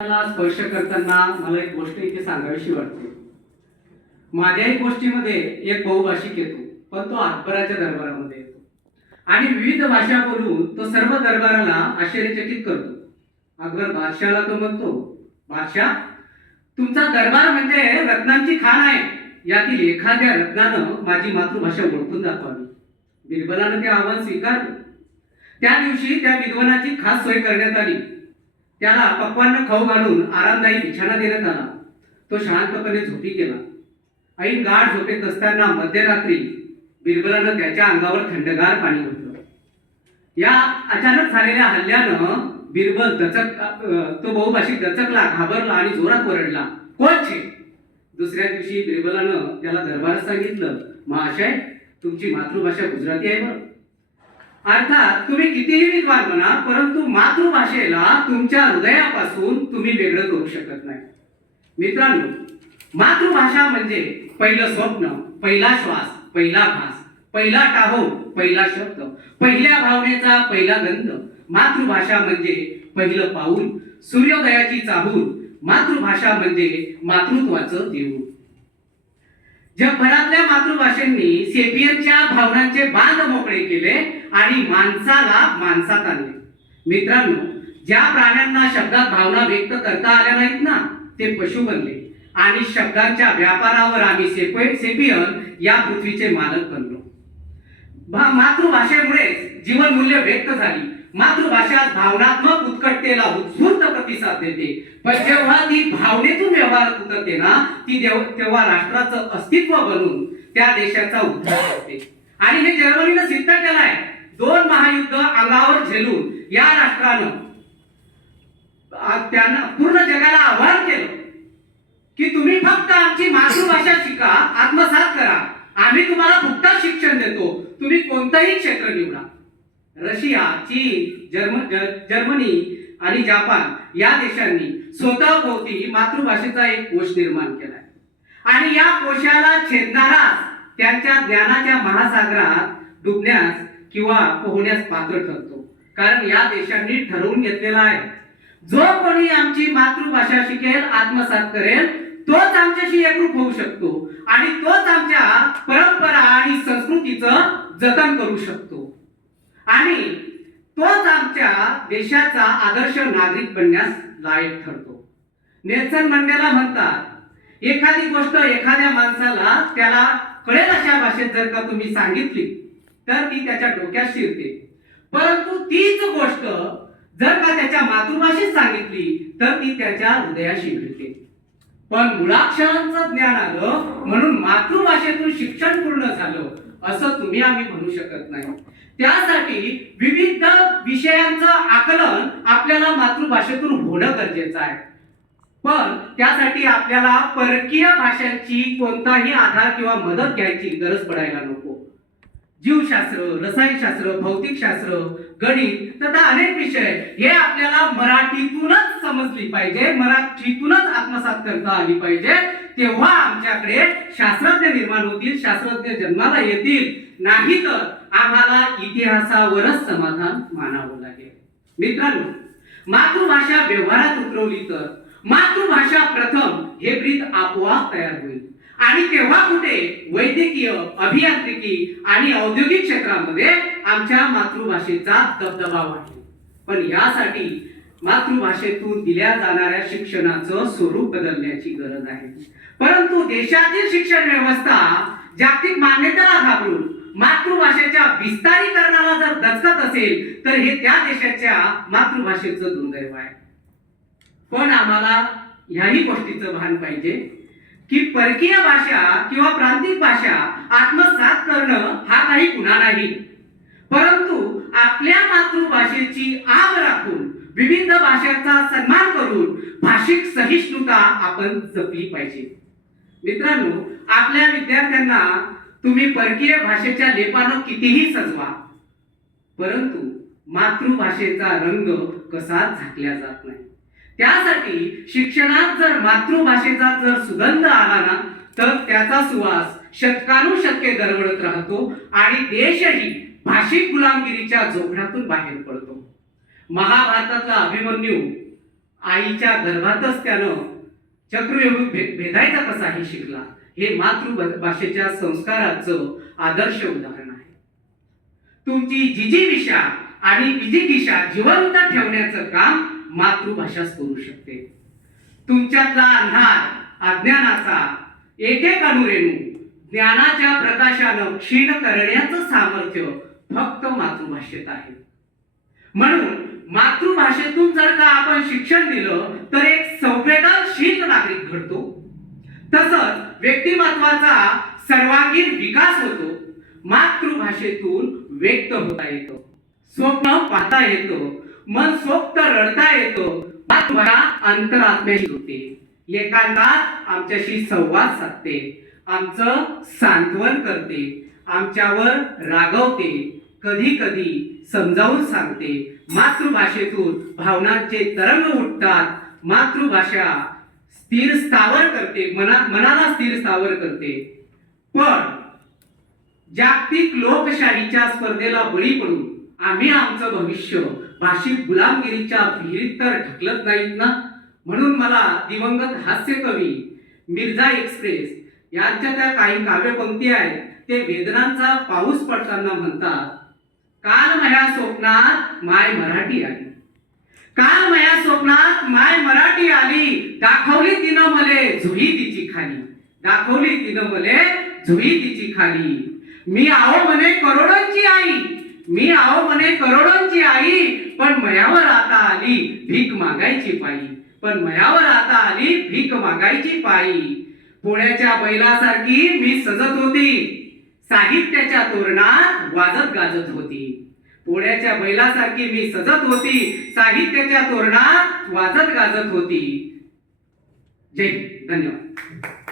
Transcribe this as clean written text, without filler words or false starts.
मला स्पर्श करताना मला एक गोष्ट इथे सांगावीशी वाटते. माझ्याही गोष्टीमध्ये एक बहुभाषिक येतो, पण तो अकबराच्या दरबारामध्ये येतो आणि विविध भाषा बोलून तो सर्व दरबाराला आश्चर्यचकित करतो. अकबर बादशाहला तो म्हणतो, बादशाह, तुमचा दरबार म्हणजे रत्नांची खाण आहे. यातील एखाद्या रत्नानं माझी मातृभाषा ओळखून दाखवावी. बिरबलानं ते आव्हान स्वीकारलं. त्या दिवशी त्या विद्वानाची खास सोय करण्यात आली. त्याला पक्वान्न खाऊ घालून आरामदायी बिछाना देण्यात आला. तो शांतपणे झोपी गेला. ऐन गाढ झोपेत असताना मध्यरात्री बिरबलानं त्याच्या अंगावर थंडगार पाणी ओतलं. या अचानक झालेल्या हल्ल्यानं बिरबल तो बहुभाषिक दचकला, घाबरला आणि जोरात ओरडला, कोण छे? दुसऱ्या दिवशी बिरबलानं त्याला दरबारात सांगितलं, महाशय, तुमची मातृभाषा गुजराती आहे बरं. अर्थात तुम्ही कितीही विद्वान म्हणा, परंतु मातृभाषेला तुमच्या हृदयापासून तुम्ही वेगळं करू शकत नाही. मित्रांनो, मातृभाषा म्हणजे पहिलं स्वप्न, पहिला श्वास, पहिला भास, पहिला टाहो, पहिला शब्द, पहिल्या भावनेचा पहिला गंध. मातृभाषा म्हणजे पहिलं पाऊल, सूर्योदयाची चाहूल. मातृभाषा म्हणजे मातृत्वाचं देऊळ. जगभरातल्या मातृभाषेंनी सेपियनच्या भावनांचे बांध मोकळे केले आणि माणसाला माणसात आणले. मित्रांनो, ज्या प्राण्यांना शब्दात भावना व्यक्त करता आल्या नाहीत ना, ते पशु बनले आणि शब्दांच्या व्यापारावर आम्ही सेपियन या पृथ्वीचे मालक बनलो. मातृभाषेमुळे जीवनमूल्य व्यक्त झाली. मातृभाषा भावनात्मक उत्कटतेला उत्स्फूर्त प्रतिसाद देते. पण जेव्हा ती भावनेतून व्यवहारात उतरते ना, तेव्हा राष्ट्राचं अस्तित्व बनून त्या देशाचा उद्धार होते. आणि हे जर्मनीनं सिद्ध केलं आहे. 2 महायुद्ध अंगावर झेलून या राष्ट्रानं त्यांना पूर्ण जगाला आव्हान केलं की तुम्ही फक्त आमची मातृभाषा शिका, आत्मसात करा, आम्ही तुम्हाला फुकटात शिक्षण देतो, तुम्ही कोणतंही क्षेत्र निवडा. रशिया, चीन, जर्मनी आणि जपान या देशांनी स्वतःभोवती मातृभाषेचा एक कोश निर्माण केलाय आणि या कोशाला छेदणारा त्यांच्या ज्ञानाच्या महासागरात डुबण्यास किंवा पोहण्यास पात्र ठरतो. कारण या देशांनी ठरवून घेतलेला आहे, जो कोणी आमची मातृभाषा शिकेल, आत्मसात करेल, तोच आमच्याशी एकरूप होऊ शकतो आणि तोच आमच्या परंपरा आणि संस्कृतीचं जतन करू शकतो आणि तोच आमच्या देशाचा आदर्श नागरिक बनण्यास लायक ठरतो. नेल्सन मंडेला म्हणतात, एखादी गोष्ट एखाद्या माणसाला त्याला कळेल अशा भाषेत जर का तुम्ही सांगितली तर ती त्याच्या डोक्यात शिरते, परंतु तीच गोष्ट जर का त्याच्या मातृभाषेत सांगितली तर ती त्याच्या हृदयाशी भिडते. पण मुळाक्षरांचं ज्ञान आलं म्हणून मातृभाषेतून शिक्षण पूर्ण झालं असं तुम्ही आम्ही म्हणू शकत नाही. त्यासाठी विविध विषयांचं आकलन आपल्याला मातृभाषेतून होणं गरजेचं आहे. पण त्यासाठी आपल्याला परकीय भाषांची कोणताही आधार किंवा मदत घ्यायची गरज पडायला नको. जीवशास्त्र, रसायनशास्त्र, भौतिकशास्त्र, गणित तथा अनेक विषय हे आपल्याला मराठीतूनच समजली पाहिजे, मराठीतूनच आत्मसात करता आली पाहिजे. तेव्हा आमच्याकडे शास्त्रज्ञ निर्माण होतील, शास्त्रज्ञ जन्माला येतील. नाही तर आम्हाला इतिहासावरच समाधान मानावं लागेल. मित्रांनो, मातृभाषा व्यवहारात उतरवली तर मातृभाषा प्रथम हे ब्रीद आपोआप तयार होईल आणि तेव्हा कुठे वैद्यकीय, अभियांत्रिकी आणि औद्योगिक क्षेत्रामध्ये आमच्या मातृभाषेचा दबदबा वाढेल. पण यासाठी मातृभाषेतून दिल्या जाणाऱ्या शिक्षणाचं स्वरूप बदलण्याची गरज आहे. परंतु देशातील शिक्षण व्यवस्था जागतिक मान्यतेला घाबरून मातृभाषेच्या विस्तारीकरणाला जर दचकत असेल तर हे त्या देशाच्या मातृभाषेचं दुर्दैव आहे. पण आम्हाला ह्याही गोष्टीचं भान पाहिजे की परकीय भाषा किंवा प्रांतिक भाषा आत्मसात करणं हा काही गुन्हा नाही, परंतु आपल्या मातृभाषेची आव राखून विविध भाषांचा सन्मान करून भाषिक सहिष्णुता आपण जपली पाहिजे. मित्रांनो, आपल्या विद्यार्थ्यांना तुम्ही परकीय भाषेच्या लेपानं कितीही सजवा, परंतु मातृभाषेचा रंग कसाच झाकला जात नाही. त्यासाठी शिक्षणात जर मातृभाषेचा जर सुगंध आला ना तर त्याचा सुवास शतकानुशतके दरवळत राहतो आणि देशही भाषिक गुलामगिरीच्या जोखडातून बाहेर पडतो. महाभारतातला अभिमन्यू आईच्या गर्भातच त्यानं चक्रव्यूह भेदायचा कसाही शिकला. हे मातृभाषेच्या संस्काराचं आदर्श उदाहरण आहे. तुमची जिजीविषा आणि विजिगिषा जिवंत ठेवण्याचं काम मातृभाषाच करू शकते. तुमच्यातला अंधार अज्ञानाचा एक अणुरेणू ज्ञानाच्या प्रकाशानं क्षीण करण्याचं सामर्थ्य फक्त मातृभाषेत आहे. म्हणून मातृभाषेतून जर का आपण शिक्षण दिलं तर एक संवेदनशील नागरिक घडतो. तसंच व्यक्तिमत्वाचा सर्वांगीण विकास होतो. मातृभाषेतून व्यक्त होता येतं, स्वप्न पाहता येतं, मन सोक्त रडता येतं. मातृभाषा अंतरात्म्याशी होते, एकांतात आमच्याशी संवाद साधते, आमचं सांत्वन करते, आमच्यावर रागवते, कधी कधी समजावून सांगते. मातृभाषेतून भावनांचे तरंग उठतात. मातृभाषा स्थिर स्थावर करते, मनाला स्थिर स्थावर करते. पण जागतिक लोकशाहीच्या स्पर्धेला बळी पडून आम्ही आमचं भविष्य भाषिक गुलामगिरीच्या विहिरीत तर ढकलत नाहीत ना. म्हणून मला दिवंगत हास्य कवी मिर्झा एक्सप्रेस यांच्या त्या काही काव्यपंक्ती आहेत. ते वेदनांचा पाऊस पडताना म्हणतात, काल माझ्या स्वप्नात माय मराठी आली, काल माझ्या स्वप्नात माय मराठी आली, दाखवली तिनं मले झुही तिची खाली, दाखवली तिनं मले झुही तिची खाली. मी आहो म्हणे करोडोंची आई, मी आहो म्हणे करोडोंची आई, पण मयावर आता आली भीक मागायची पायी, पण मयावर आता आली भीक मागायची पायी. पोळ्याच्या बैलासारखी मी सजत होती, साहित्याच्या तोरणात वाजत गाजत होती. पोळ्याच्या बैलासारखी मी सजत होती, साहित्याच्या तोरणात वाजत गाजत होती. जय हिंद. धन्यवाद.